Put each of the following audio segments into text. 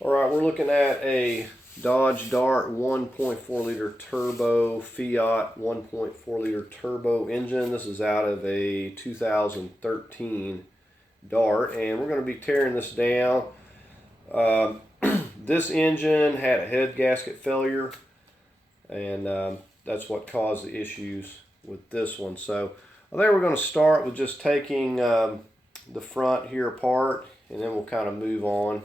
All right, we're looking at a Dodge Dart 1.4 liter turbo Fiat 1.4 liter turbo engine. This is out of a 2013 Dart, and we're going to be tearing this down. This engine had a head gasket failure, and that's what caused the issues with this one. So I think we're going to start with just taking the front here apart, and then we'll kind of move on.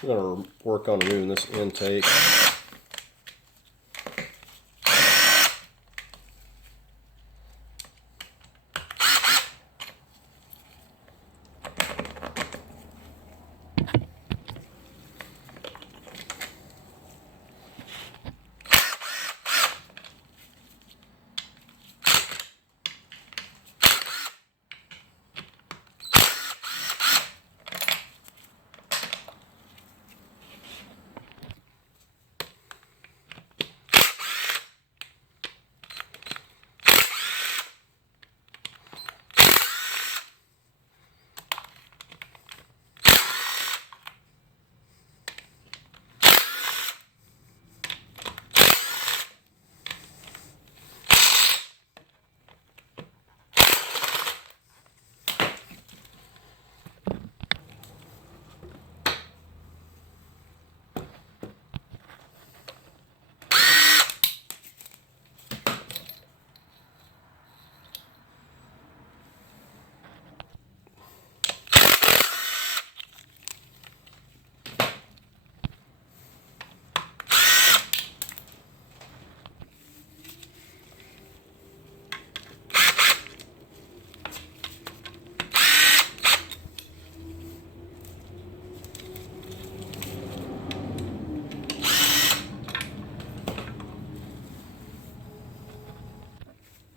We're going to work on removing this intake.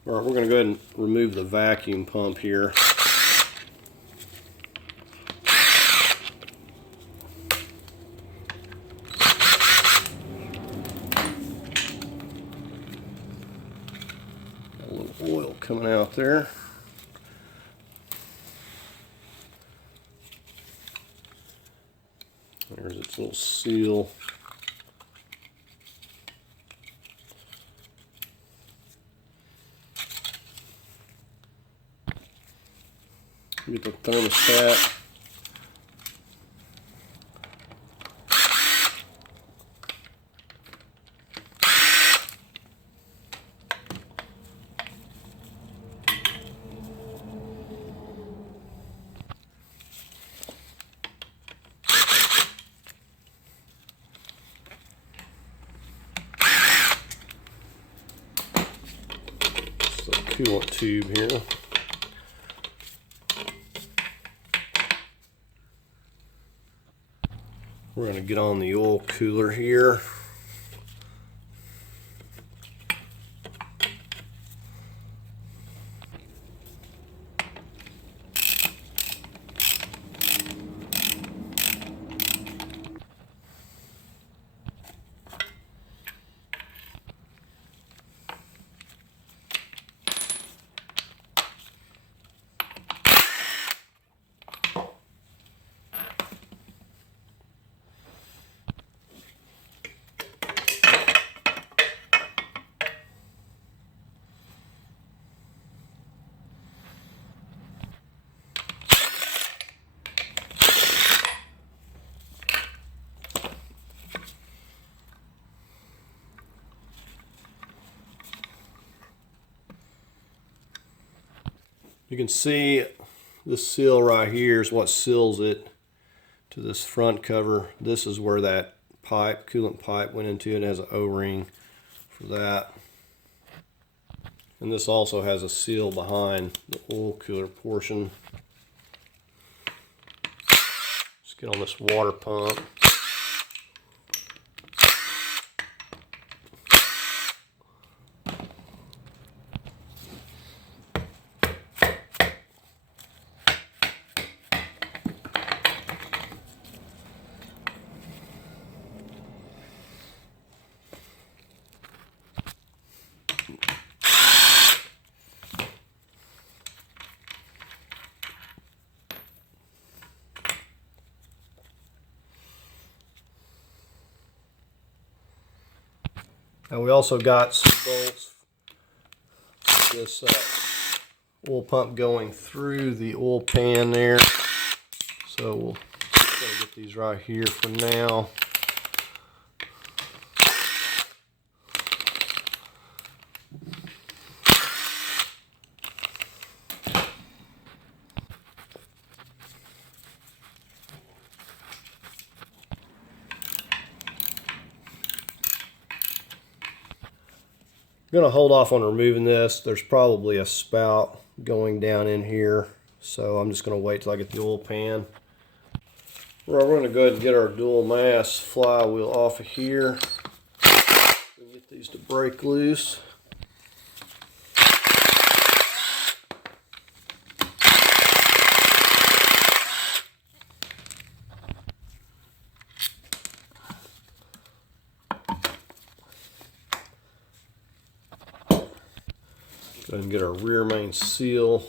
All right, we're going to go ahead and remove the vacuum pump here. Got a little oil coming out there. There's its little seal. Get the thermostat. It's a coolant tube here. We're going to get on the oil cooler here. You can see this seal right here is what seals it to this front cover. This is where that pipe, coolant pipe, went into. It has an O-ring for that. And this also has a seal behind the oil cooler portion. Let's get on this water pump. Now we also got some bolts for this oil pump going through the oil pan there. So we'll get these right here for now. I'm going to hold off on removing this. There's probably a spout going down in here, so I'm just going to wait till I get the oil pan. Well, we're going to go ahead and get our dual mass flywheel off of here and get these to break loose. Go ahead and get our rear main seal.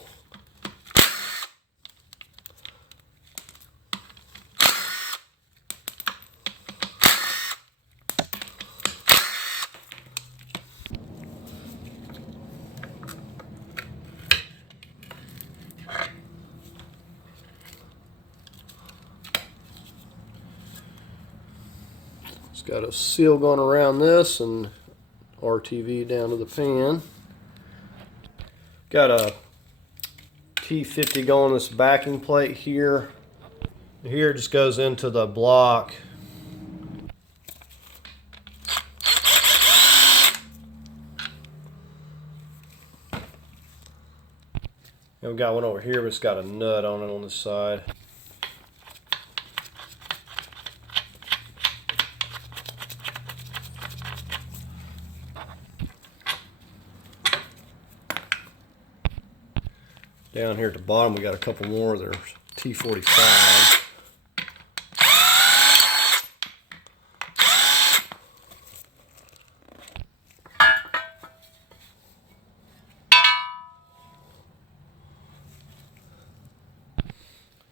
It's got a seal going around this and RTV down to the pan. Got a T50 going this backing plate here. Here it just goes into the block. And we've got one over here, but it's got a nut on it on this side. Down here at the bottom, we got a couple more. There's T45.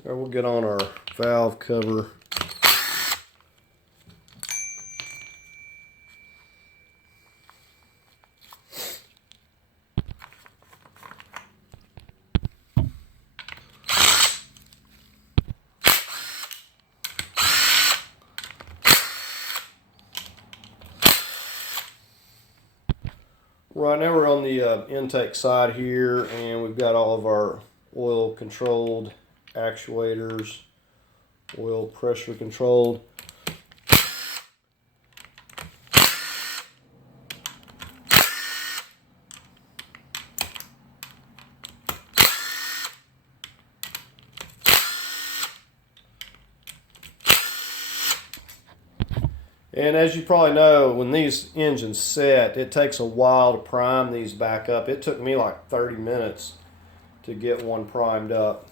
We'll get on our valve cover. Right now we're on the intake side here, and we've got all of our oil controlled actuators, oil pressure controlled. And as you probably know, when these engines set, it takes a while to prime these back up. It took me like 30 minutes to get one primed up.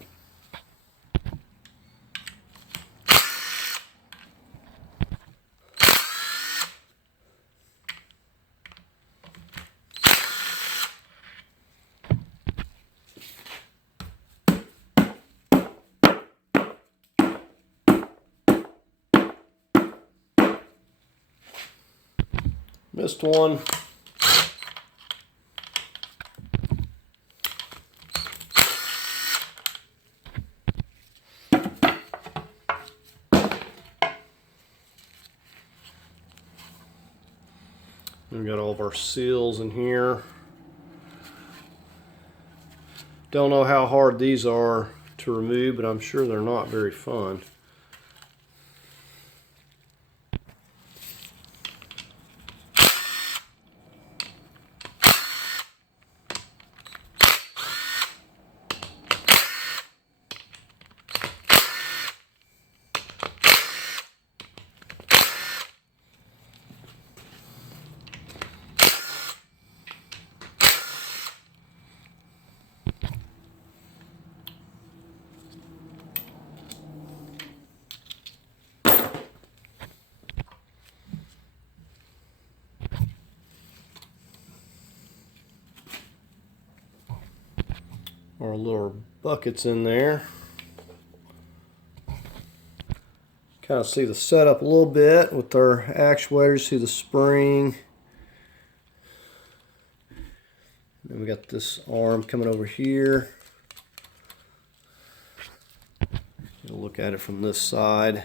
Missed one. We've got all of our seals in here. Don't know how hard these are to remove, but I'm sure they're not very fun. Our little buckets in there. Kind of see the setup a little bit with our actuators, see the spring. Then we got this arm coming over here. We'll look at it from this side.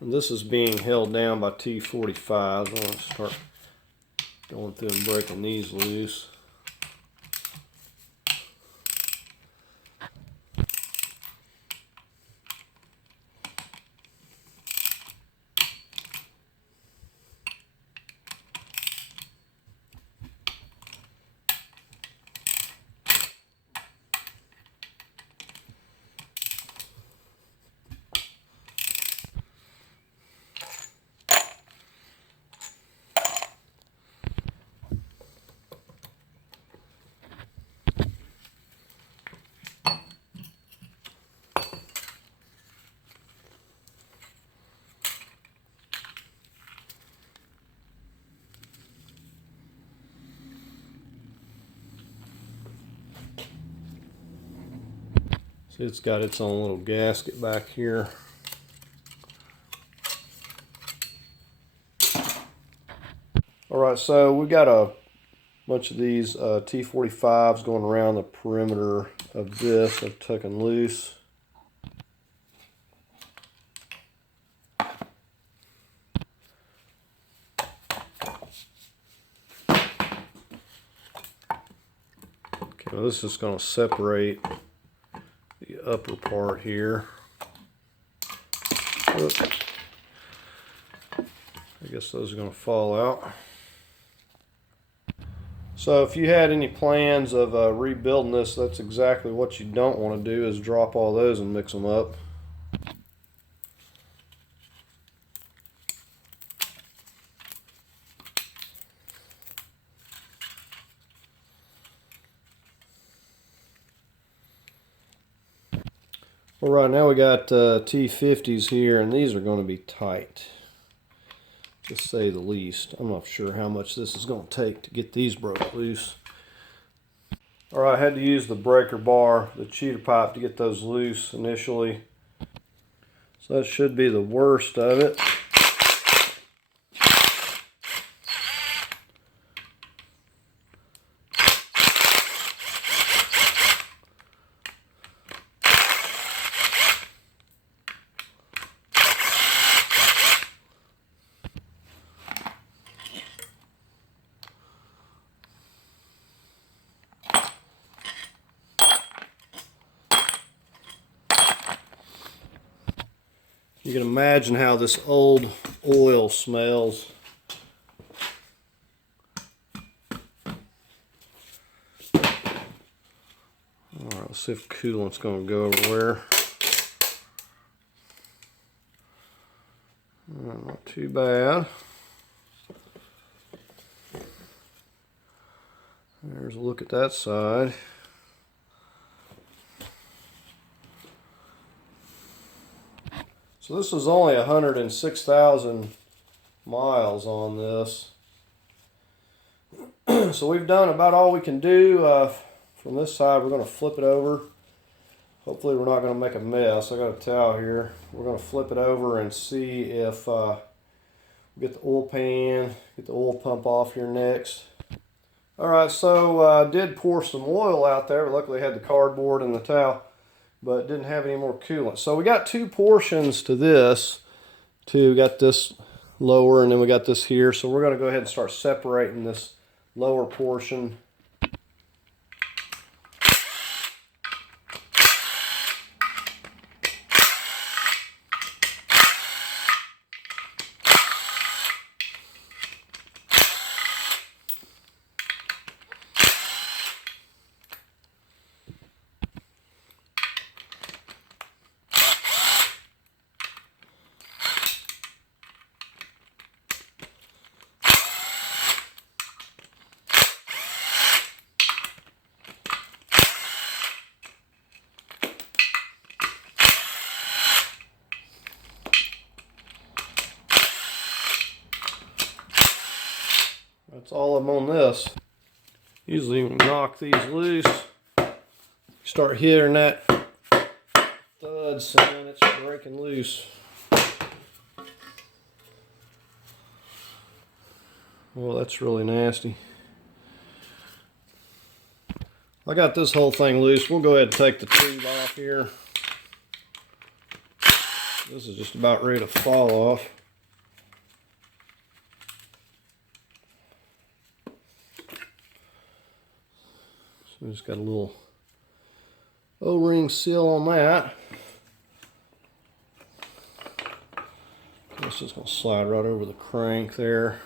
And this is being held down by T45s. I'm going to start going through and breaking these loose. See, it's got its own little gasket back here. Alright, so we got a bunch of these T45s going around the perimeter of this. I've taken loose. Okay, well, this is going to separate the upper part here. Oops. I guess those are going to fall out. So if you had any plans of rebuilding this, that's exactly what you don't want to do, is drop all those and mix them up. All right, now we got T50s here, and these are going to be tight, to say the least. I'm not sure how much this is going to take to get these broke loose. All right, I had to use the breaker bar, the cheater pipe, to get those loose initially. So that should be the worst of it. You can imagine how this old oil smells. Alright, let's see if coolant's going to go everywhere. Not too bad. There's a look at that side. So this is only 106,000 miles on this. So we've done about all we can do. From this side, we're going to flip it over. Hopefully we're not going to make a mess. I got a towel here. We're going to flip it over and see if we get the oil pan, get the oil pump off here next. Alright, so I did pour some oil out there. Luckily I had the cardboard and the towel, but didn't have any more coolant. So we got two portions to this. We got this lower, and then we got this here. So we're going to go ahead and start separating this lower portion. That's all of them on this. Usually when you knock these loose, start hearing that thud sound, it's breaking loose. Well, that's really nasty. I got this whole thing loose. We'll go ahead and take the tube off here. This is just about ready to fall off. So we just got a little O-ring seal on that. This is going to slide right over the crank there.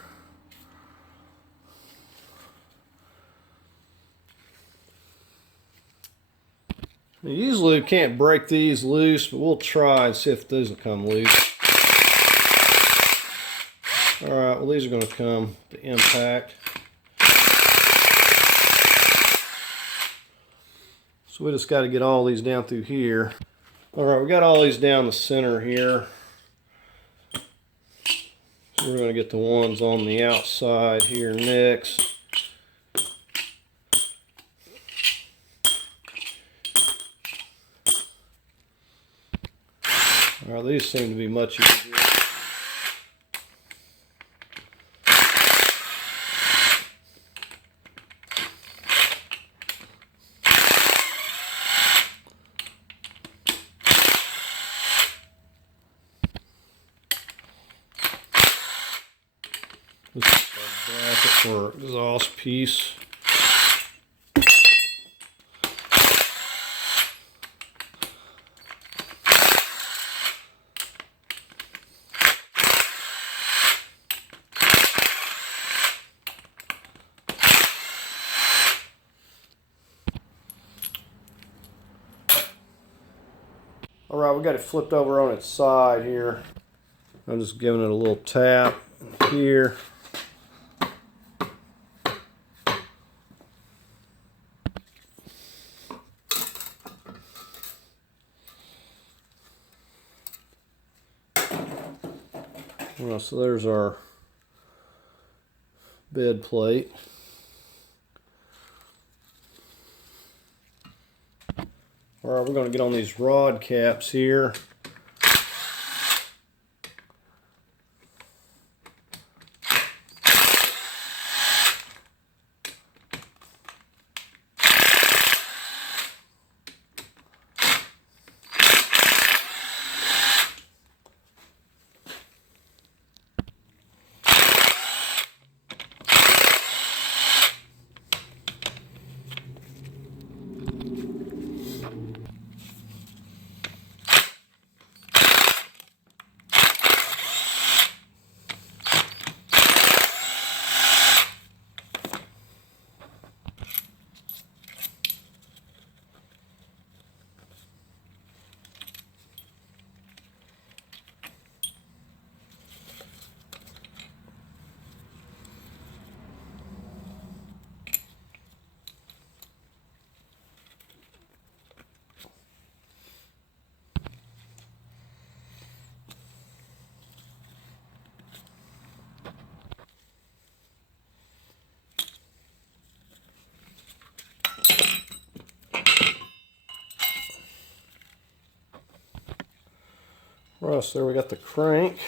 Usually we can't break these loose, but we'll try and see if these will come loose. Alright, well these are going to come to impact. So we just got to get all these down through here. Alright, we got all these down the center here. So we're going to get the ones on the outside here next. Alright, these seem to be much easier. This is a bracket for exhaust piece. Alright, we got it flipped over on its side here. I'm just giving it a little tap here. Well, so there's our bed plate. Alright, we're going to get on these rod caps here. Right, so there we got the crank.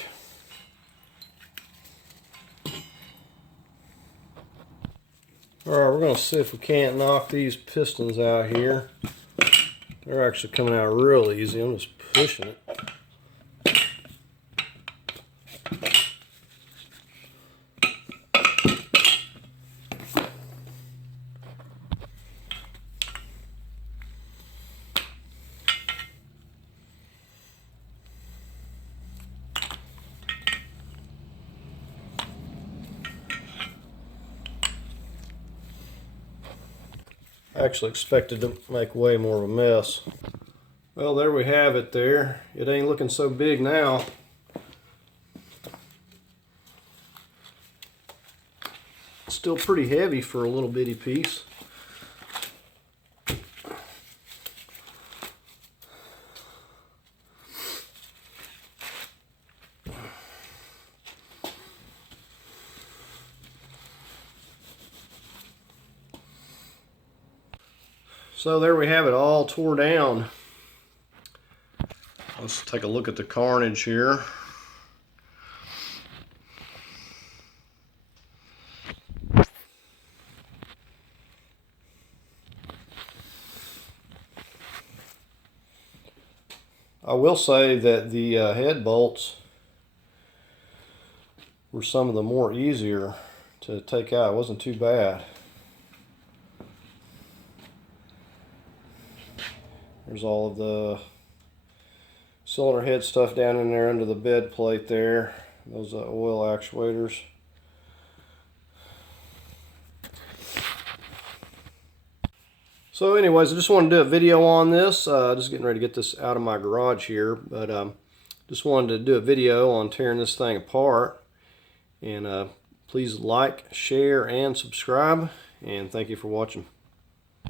Alright, we're going to see if we can't knock these pistons out here. They're actually coming out real easy. I'm just pushing it. actually expected to make way more of a mess. Well, there we have it there. It ain't looking so big now. It's still pretty heavy for a little bitty piece. So there we have it, all tore down. Let's take a look at the carnage here. I will say that the head bolts were some of the more easier to take out. It wasn't too bad. There's all of the cylinder head stuff down in there under the bed plate there. Those oil actuators. So anyways, I just wanted to do a video on this. Just getting ready to get this out of my garage here. But just wanted to do a video on tearing this thing apart. And please like, share, and subscribe. And thank you for watching.